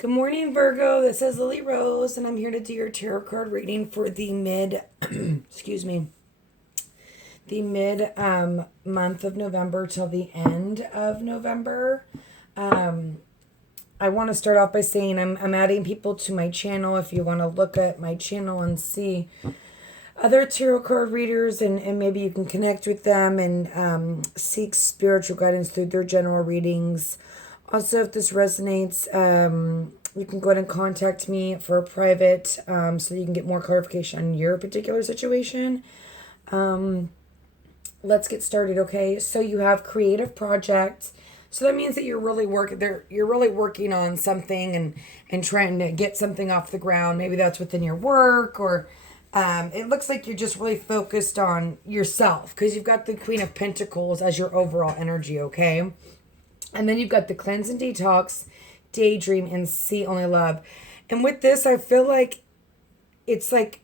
Good morning, Virgo. This is Lily Rose, and I'm here to do your tarot card reading for the excuse me, the mid month of November till the end of November. I want to start off by saying I'm adding people to my channel. If you want to look at my channel and see other tarot card readers, and maybe you can connect with them and seek spiritual guidance through their general readings. Also, if this resonates, you can go ahead and contact me for a private so you can get more clarification on your particular situation. Let's get started, okay? So you have creative projects. So that means that you're really working on something and trying to get something off the ground. Maybe that's within your work, or it looks like you're just really focused on yourself because you've got the Queen of Pentacles as your overall energy, okay? And then you've got the cleanse and detox, daydream, and see only love. And with this, I feel like it's like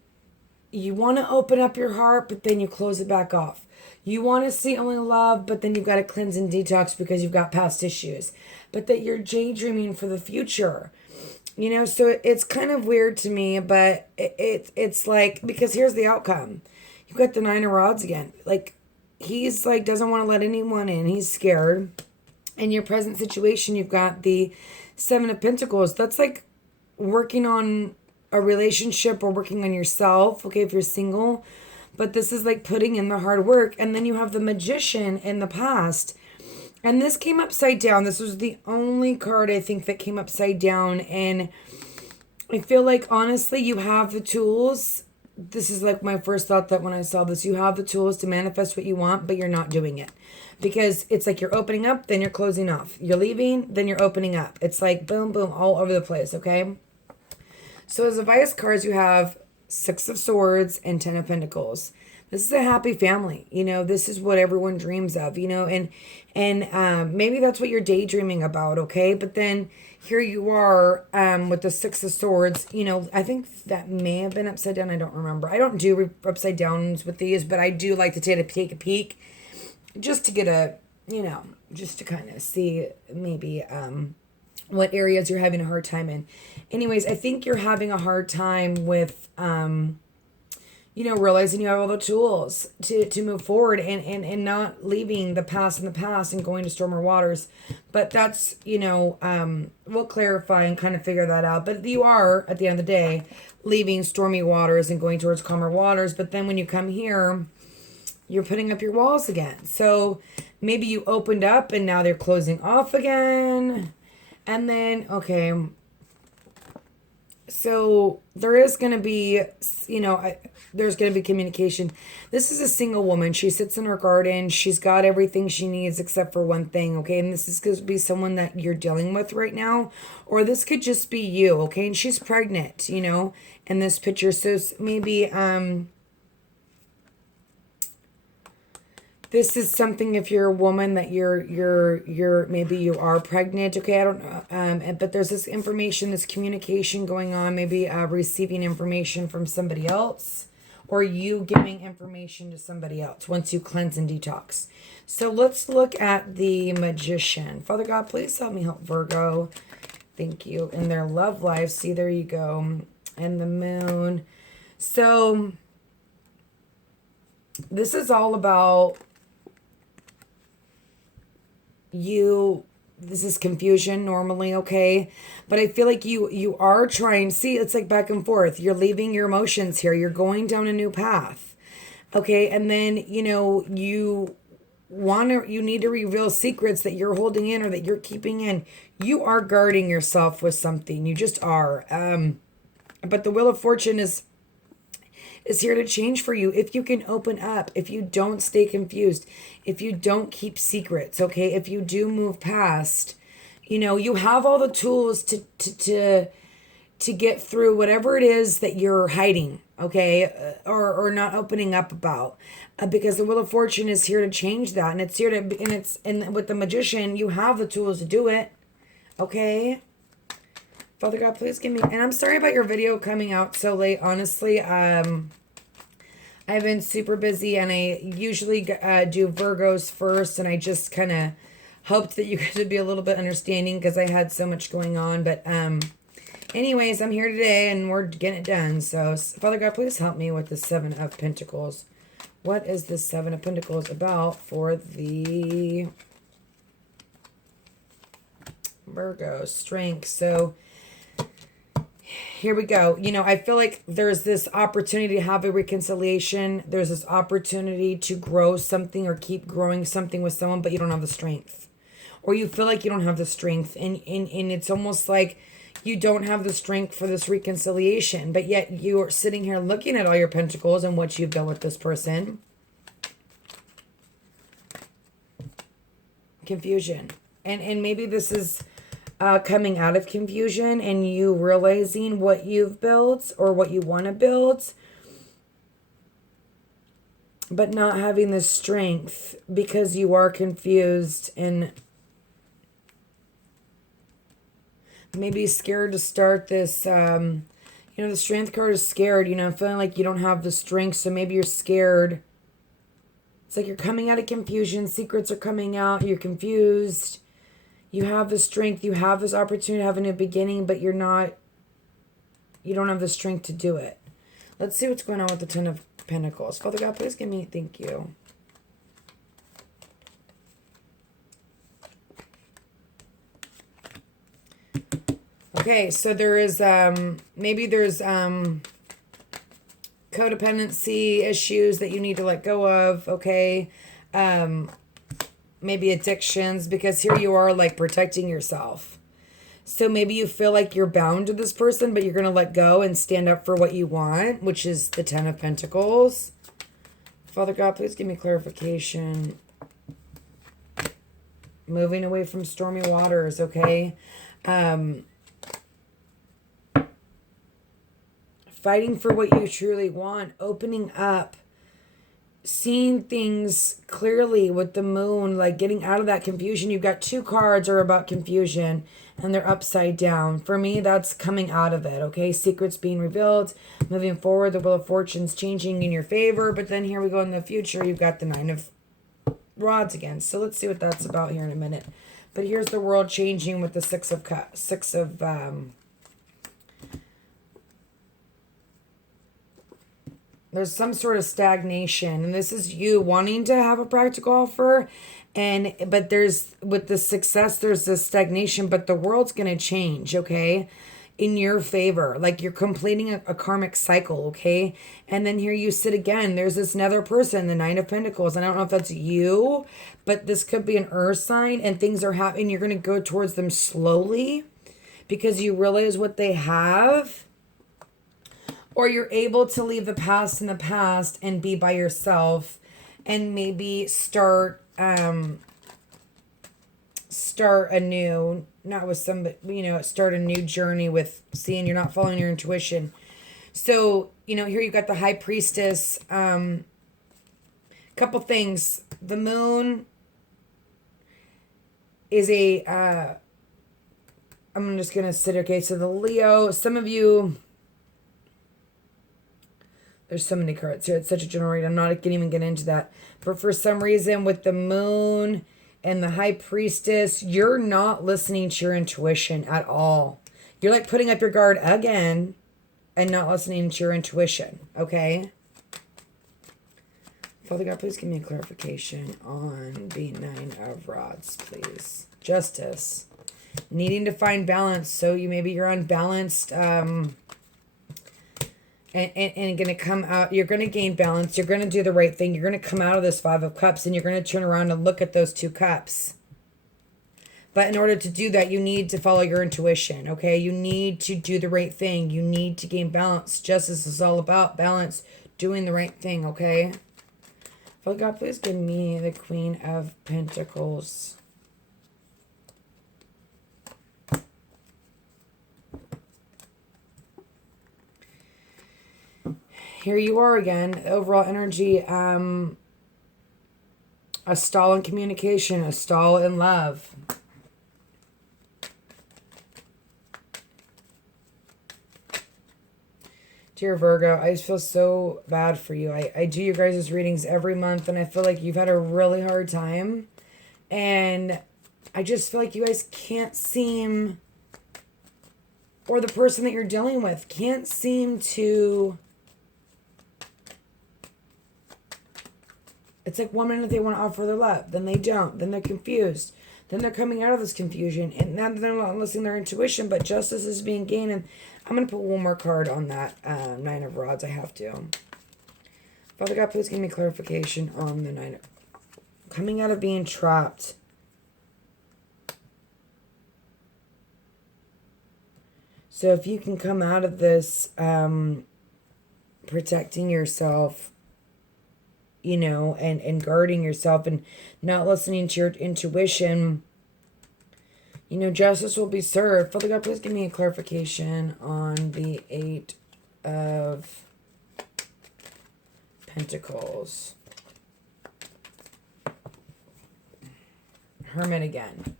you want to open up your heart, but then you close it back off. You want to see only love, but then you've got to cleanse and detox because you've got past issues. But that you're daydreaming for the future. You know, so it's kind of weird to me, but it's like, because here's the outcome. You've got the Nine of Rods again. Like, he's like, doesn't want to let anyone in. He's scared. In your present situation, you've got the Seven of Pentacles. That's like working on a relationship or working on yourself, okay, if you're single. But this is like putting in the hard work. And then you have the Magician in the past. And this came upside down. This was the only card, I think, that came upside down. And I feel like, honestly, you have the tools. This is like my first thought that when I saw this, you have the tools to manifest what you want, but you're not doing it. Because it's like you're opening up, then you're closing off. You're leaving, then you're opening up. It's like boom, boom, all over the place, okay? So as Vice cards, you have Six of Swords and Ten of Pentacles. This is a happy family. You know, this is what everyone dreams of, you know, and maybe that's what you're daydreaming about, okay? But then here you are with the Six of Swords. You know, I think that may have been upside down. I don't remember. I don't do upside downs with these, but I do like to take a peek just to get a, you know, just to kind of see maybe what areas you're having a hard time in. Anyways, I think you're having a hard time with, you know, realizing you have all the tools to move forward and not leaving the past in the past and going to stormer waters. But that's, you know, we'll clarify and kind of figure that out. But you are, at the end of the day, leaving stormy waters and going towards calmer waters. But then when you come here, you're putting up your walls again. So maybe you opened up and now they're closing off again. And then, okay. So there is going to be, you know, there's going to be communication. This is a single woman. She sits in her garden. She's got everything she needs except for one thing, okay? And this is going to be someone that you're dealing with right now. Or this could just be you, okay? And she's pregnant, you know, in this picture. So maybe, this is something, if you're a woman, that you're maybe you are pregnant, okay? I don't know, but there's this information, this communication going on, maybe receiving information from somebody else, or you giving information to somebody else once you cleanse and detox. So let's look at the Magician. Father God, please help me help Virgo. Thank you. In their love life. See, there you go. And the Moon. So this is all about you. This is confusion normally, okay? But I feel like you are trying. See, it's like back and forth. You're leaving your emotions here. You're going down a new path, okay? And then, you know, you need to reveal secrets that you're holding in or that you're keeping in. You are guarding yourself with something. You just are. But the Wheel of Fortune is here to change for you if you can open up, if you don't stay confused, if you don't keep secrets, okay? If you do move past, you know, you have all the tools to get through whatever it is that you're hiding, okay? Or not opening up about. Because the Wheel of Fortune is here to change that, and it's here to, and with the Magician, you have the tools to do it, okay? Father God, please give me, and I'm sorry about your video coming out so late, honestly. I've been super busy, and I usually do Virgos first, and I just kind of hoped that you guys would be a little bit understanding because I had so much going on. But Anyways, I'm here today and we're getting it done. So, Father God, please help me with the Seven of Pentacles. What is the Seven of Pentacles about for the Virgo? Strength. So, here we go. You know, I feel like there's this opportunity to have a reconciliation. There's this opportunity to grow something or keep growing something with someone, but you don't have the strength. Or you feel like you don't have the strength. And it's almost like you don't have the strength for this reconciliation. But yet you're sitting here looking at all your pentacles and what you've done with this person. Confusion. And maybe this is coming out of confusion and you realizing what you've built or what you want to build, but not having the strength because you are confused and maybe scared to start this. The Strength card is scared, feeling like you don't have the strength. So maybe you're scared. It's like you're coming out of confusion. Secrets are coming out. You're confused. You have the strength. You have this opportunity to have a new beginning, but you don't have the strength to do it. Let's see what's going on with the Ten of Pentacles. Father God, please give me, thank you. Okay, so there is, maybe there's codependency issues that you need to let go of, okay? Maybe addictions, because here you are like protecting yourself. So maybe you feel like you're bound to this person, but you're going to let go and stand up for what you want, which is the Ten of Pentacles. Father God, please give me clarification. Moving away from stormy waters, okay? Fighting for what you truly want, opening up, seeing things clearly with the moon, like getting out of that confusion. You've got two cards are about confusion and they're upside down. For me, that's coming out of it, okay? Secrets being revealed, moving forward, the Wheel of Fortune's changing in your favor. But then here we go in the future, you've got the Nine of Rods again. So let's see what that's about here in a minute. But here's the world changing with the Six of there's some sort of stagnation, and this is you wanting to have a practical offer, but there's, with the success, there's this stagnation, but the world's going to change, okay, in your favor. Like you're completing a karmic cycle, okay? And then here you sit again. There's this another person, the Nine of Pentacles. And I don't know if that's you, but this could be an earth sign, and things are happening. You're going to go towards them slowly because you realize what they have. Or you're able to leave the past in the past and be by yourself and maybe start anew, not with somebody, start a new journey with seeing you're not following your intuition. So, here you've got the High Priestess. Couple things. The moon is I'm just going to sit, okay, so the Leo, some of you... There's so many cards here. It's such a general read. I'm not going to even get into that. But for some reason, with the moon and the High Priestess, you're not listening to your intuition at all. You're like putting up your guard again and not listening to your intuition. Okay? Father God, please give me a clarification on the Nine of Rods, please. Justice. Needing to find balance. So maybe you're unbalanced. And going to come out, you're going to gain balance. You're going to do the right thing. You're going to come out of this Five of Cups and you're going to turn around and look at those two cups. But in order to do that, you need to follow your intuition, okay? You need to do the right thing. You need to gain balance. Justice is all about balance, doing the right thing, okay? Father God, please give me the Queen of Pentacles. Here you are again, overall energy, a stall in communication, a stall in love. Dear Virgo, I just feel so bad for you. I do your guys' readings every month, and I feel like you've had a really hard time. And I just feel like you guys can't seem or the person that you're dealing with can't seem to... It's like 1 minute they want to offer their love, then they don't, then they're confused, then they're coming out of this confusion, and now they're not listening to their intuition, but justice is being gained. And I'm going to put one more card on that Nine of Rods. I have to. Father God, please give me clarification on the Nine of... Coming out of being trapped. So if you can come out of this protecting yourself, you know, and guarding yourself and not listening to your intuition, you know, justice will be served. Father God, please give me a clarification on the Eight of Pentacles. Hermit again.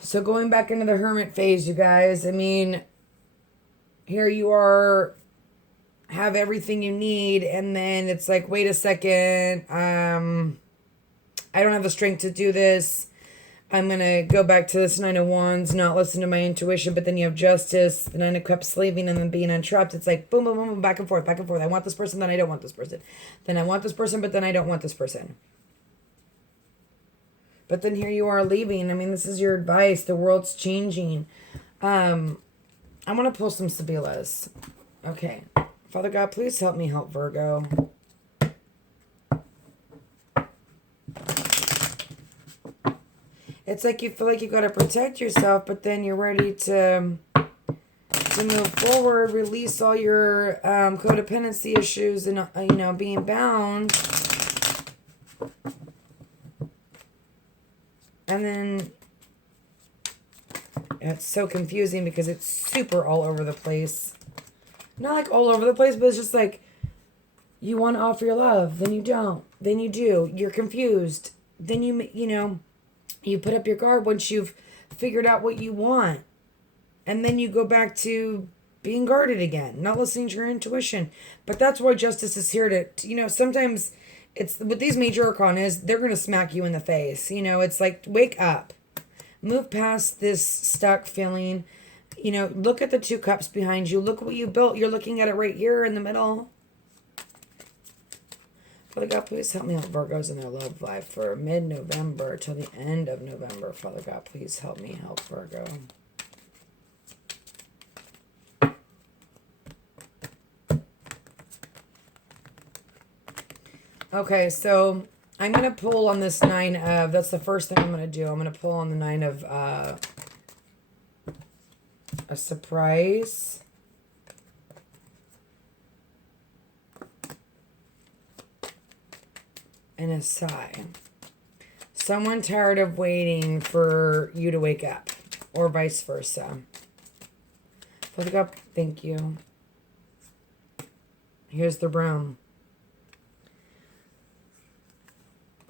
So going back into the Hermit phase, you guys, I mean, here you are, have everything you need, and then it's like, wait a second, I don't have the strength to do this. I'm going to go back to this Nine of Wands, not listen to my intuition, but then you have Justice, the Nine of Cups leaving, and then being untrapped. It's like boom, boom, boom, back and forth, back and forth. I want this person, then I don't want this person. Then I want this person, but then I don't want this person. But then here you are leaving. I mean, this is your advice. The world's changing. I'm going to pull some Sibilas. Okay. Father God, please help me help Virgo. It's like you feel like you got to protect yourself, but then you're ready to move forward, release all your codependency issues and, you know, being bound. And then it's so confusing because it's super all over the place. Not like all over the place, but it's just like you want to offer your love, then you don't, then you do. You're confused. Then you know, you put up your guard once you've figured out what you want. And then you go back to being guarded again, not listening to your intuition. But that's why justice is here to, you know, sometimes it's with these major arcana is they're going to smack you in the face. You know, it's like, wake up, move past this stuck feeling. You know, look at the Two Cups behind you. Look what you built. You're looking at it right here in the middle. Father God, please help me help Virgos in their love life for mid-November till the end of November. Father God, please help me help Virgo. Okay, so I'm going to pull on this Nine of... That's the first thing I'm going to do. I'm going to pull on the Nine of... a surprise. And a sigh. Someone tired of waiting for you to wake up. Or vice versa. Father God, thank you. Here's the broom.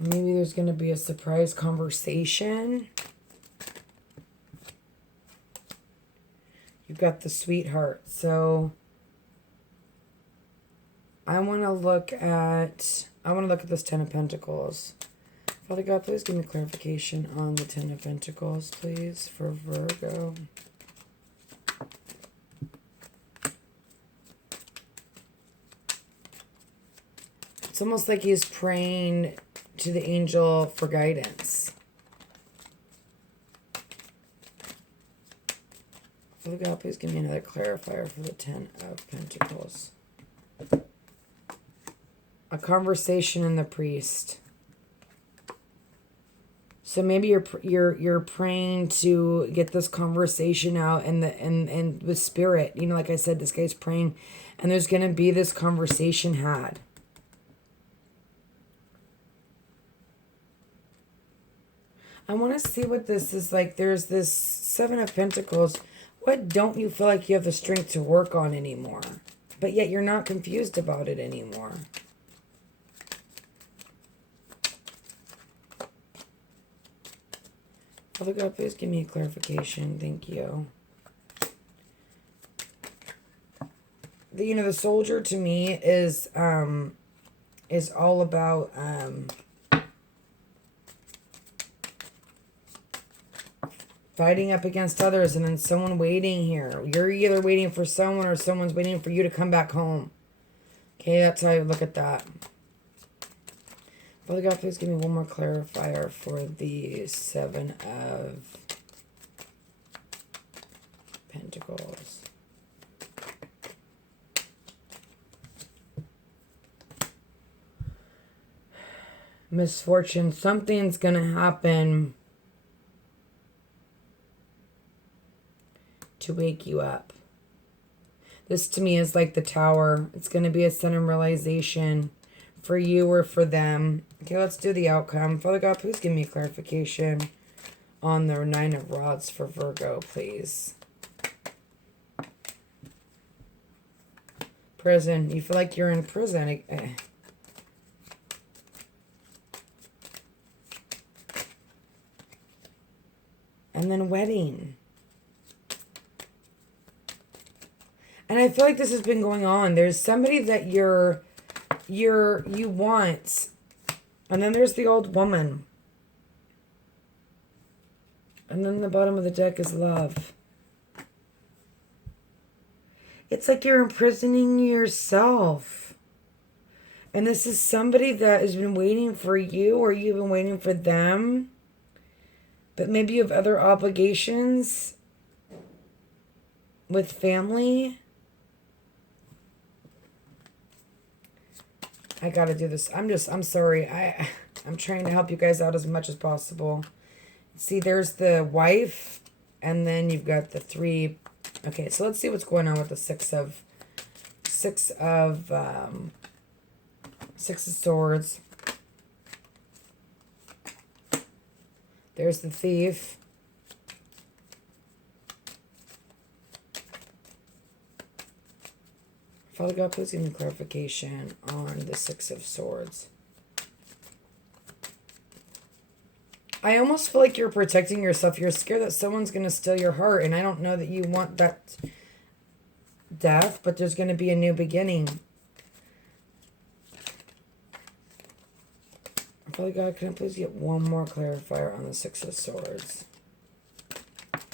Maybe there's going to be a surprise conversation. You've got the sweetheart. So I want to look at this Ten of Pentacles. Father God, please give me clarification on the Ten of Pentacles, please, for Virgo. It's almost like he's praying to the angel for guidance. Father God, please give me another clarifier for the Ten of Pentacles. A conversation in the priest. So maybe you're praying to get this conversation out and with spirit. You know, like I said, this guy's praying, and there's gonna be this conversation had. I want to see what this is like. There's this Seven of Pentacles. What don't you feel like you have the strength to work on anymore? But yet you're not confused about it anymore. Father God, please give me a clarification. Thank you. The soldier to me is all about Fighting up against others, and then someone waiting here. You're either waiting for someone or someone's waiting for you to come back home. Okay, that's how I look at that. Father God, please give me one more clarifier for the Seven of Pentacles. Misfortune. Something's going to happen to wake you up. This to me is like the Tower. It's going to be a sudden realization for you or for them. Okay, let's do the outcome. Father God, please give me clarification on the Nine of Rods for Virgo, please. Prison. You feel like you're in prison. And then wedding. And I feel like this has been going on. There's somebody that you want. And then there's the old woman. And then the bottom of the deck is love. It's like you're imprisoning yourself. And this is somebody that has been waiting for you, or you've been waiting for them. But maybe you have other obligations with family. I gotta do this. I'm sorry. I'm trying to help you guys out as much as possible. See, there's the wife, and then you've got the three. Okay, so let's see what's going on with the Six of Swords. There's the Thief. Father God, please give me clarification on the Six of Swords. I almost feel like you're protecting yourself. You're scared that someone's going to steal your heart. And I don't know that you want that death, but there's going to be a new beginning. Father God, can I please get one more clarifier on the Six of Swords?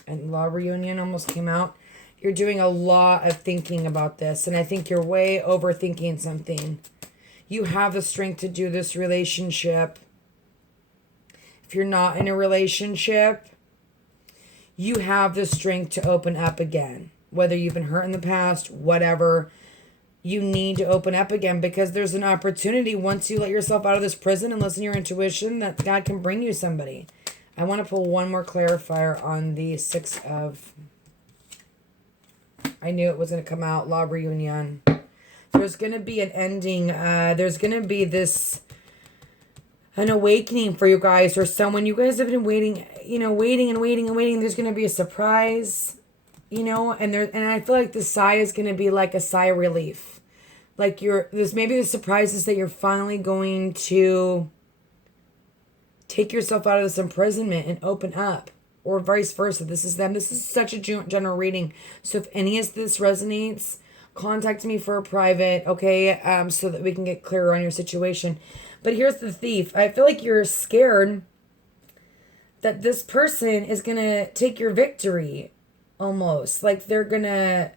And Law Reunion almost came out. You're doing a lot of thinking about this, and I think you're way overthinking something. You have the strength to do this relationship. If you're not in a relationship, you have the strength to open up again. Whether you've been hurt in the past, whatever, you need to open up again, because there's an opportunity once you let yourself out of this prison and listen to your intuition that God can bring you somebody. I want to pull one more clarifier on the Six of... I knew it was going to come out. Law Reunion. There's going to be an ending. There's going to be an awakening for you guys, or someone. You guys have been waiting, waiting and waiting and waiting. There's going to be a surprise, and I feel like the sigh is going to be like a sigh of relief. Like there's maybe the surprise is that you're finally going to take yourself out of this imprisonment and open up. Or vice versa. This is them. This is such a general reading. So if any of this resonates, contact me for a private, okay? So that we can get clearer on your situation. But here's the Thief. I feel like you're scared that this person is going to take your victory almost. Like they're going to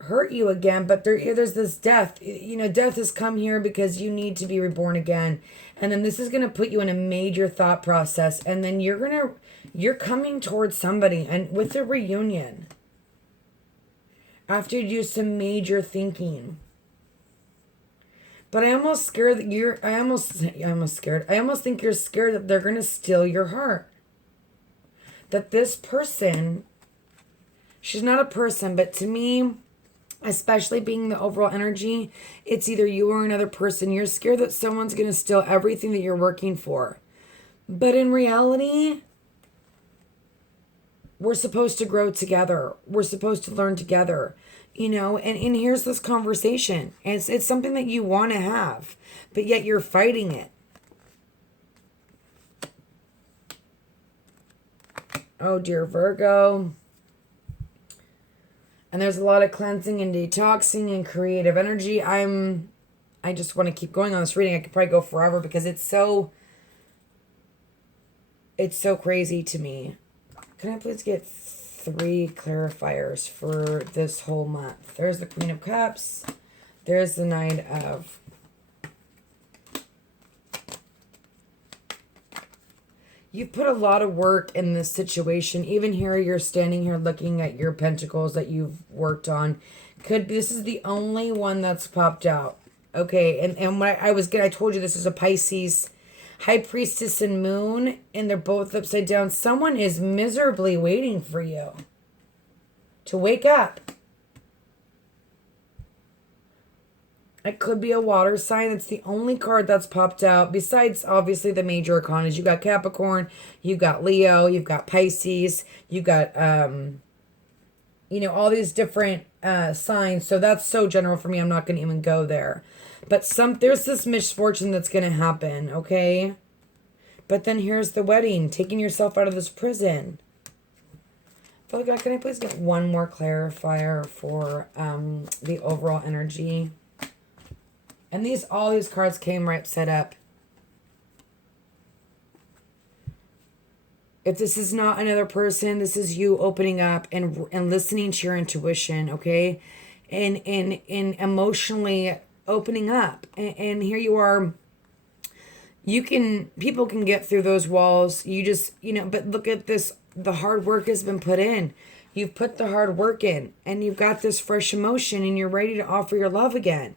hurt you again. But there's this death. Death has come here because you need to be reborn again. And then this is going to put you in a major thought process. And then you're coming towards somebody. And with the reunion, after you do some major thinking. But I almost scared that I almost think you're scared that they're going to steal your heart. That this person, she's not a person, but to me, especially being the overall energy, it's either you or another person. You're scared that someone's going to steal everything that you're working for. But in reality, we're supposed to grow together. We're supposed to learn together, and here's this conversation. And it's something that you want to have, but yet you're fighting it. Oh, dear Virgo. And there's a lot of cleansing and detoxing and creative energy. I just want to keep going on this reading. I could probably go forever because it's so It's so crazy to me. Can I please get 3 clarifiers for this whole month? There's the Queen of Cups. There's the Knight of... You put a lot of work in this situation. Even here, you're standing here looking at your pentacles that you've worked on. This is the only one that's popped out. Okay, and when I told you this is a Pisces High Priestess and Moon, and they're both upside down. Someone is miserably waiting for you to wake up. It could be a water sign. That's the only card that's popped out. Besides, obviously, the major arcana. You got Capricorn, you got Leo, you've got Pisces, you got, all these different signs. So that's so general for me. I'm not going to even go there. But there's this misfortune that's going to happen, okay? But then here's the wedding, taking yourself out of this prison. Father God, can I please get one more clarifier for the overall energy? And all these cards came right set up. If this is not another person, this is you opening up and listening to your intuition, okay? And emotionally opening up. And here you are. People can get through those walls. You just, but look at this. The hard work has been put in. You've put the hard work in. And you've got this fresh emotion and you're ready to offer your love again.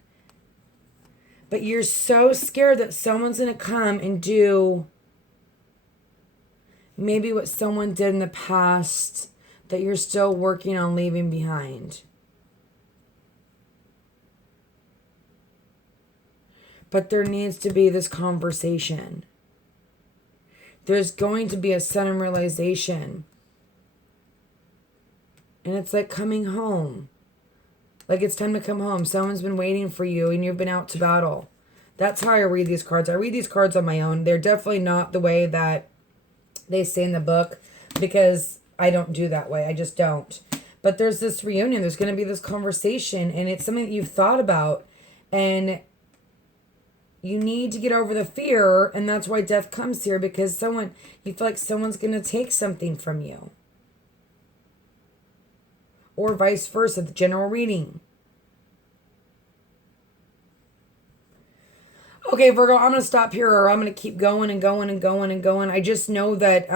But you're so scared that someone's going to come and do maybe what someone did in the past that you're still working on leaving behind. But there needs to be this conversation. There's going to be a sudden realization. And it's like coming home. Like it's time to come home. Someone's been waiting for you and you've been out to battle. That's how I read these cards. I read these cards on my own. They're definitely not the way that they say in the book because I don't do that way. I just don't. But there's this reunion. There's going to be this conversation and it's something that you've thought about. And you need to get over the fear. And that's why death comes here because you feel like someone's going to take something from you. Or vice versa, the general reading. Okay, Virgo, I'm going to stop here or I'm going to keep going and going and going and going. I just know that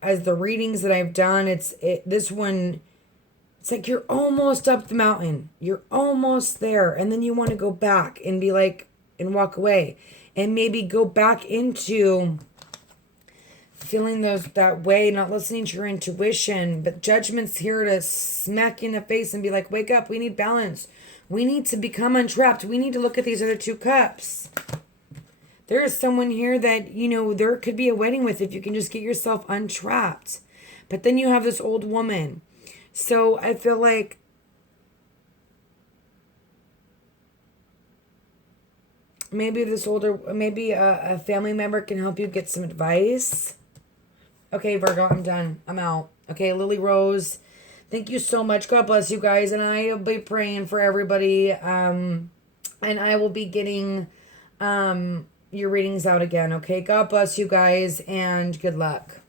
as the readings that I've done, this one, it's like you're almost up the mountain. You're almost there. And then you want to go back and be like, and walk away. And maybe go back into feeling that way, not listening to your intuition, but judgment's here to smack you in the face and be like, wake up, we need balance. We need to become untrapped. We need to look at these other 2 cups. There is someone here that, there could be a wedding with if you can just get yourself untrapped. But then you have this old woman. So I feel like maybe a family member can help you get some advice. Okay, Virgo, I'm done. I'm out. Okay, Lily Rose, thank you so much. God bless you guys. And I'll be praying for everybody. And I will be getting your readings out again. Okay, God bless you guys and good luck.